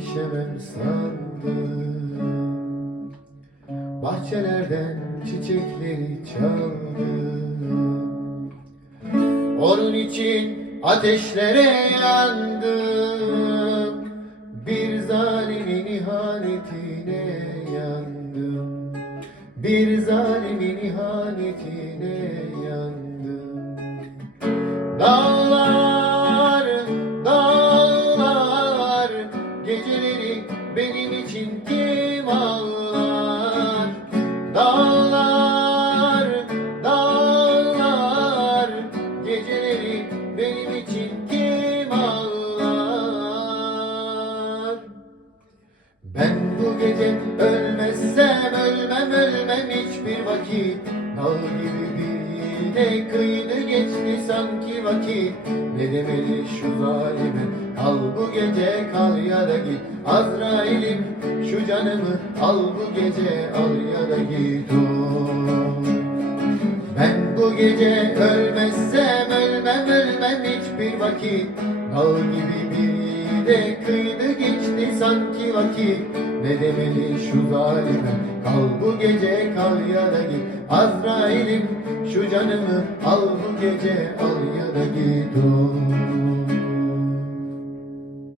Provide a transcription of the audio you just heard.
değişemem sandım Bahçelerden çiçekleri çaldım Onun için ateşlere yandım. Bir zalimin ihanetine yandım. Bir zalimin ihanetine yandım. Dağlar, kim ağlar Dağlar, Geceleri benim için kim Ben bu gece ölmezsem ölmem ölmem hiçbir vakit. Dal gibi bir yiğide kıydı geçti sanki vakit. Ne demeli şu zalime? Al bu gece da git Azrail'im şu canımı Al bu gece al ya da git oh. Ben bu gece ölmezsem ölmem ölmem hiçbir vakit Dağ gibi bir yiğide kıydı geçti sanki vakit Ne demeli şu zalime Kal bu gece kal ya da git Azrail'im şu canımı Al bu gece al ya da git oh.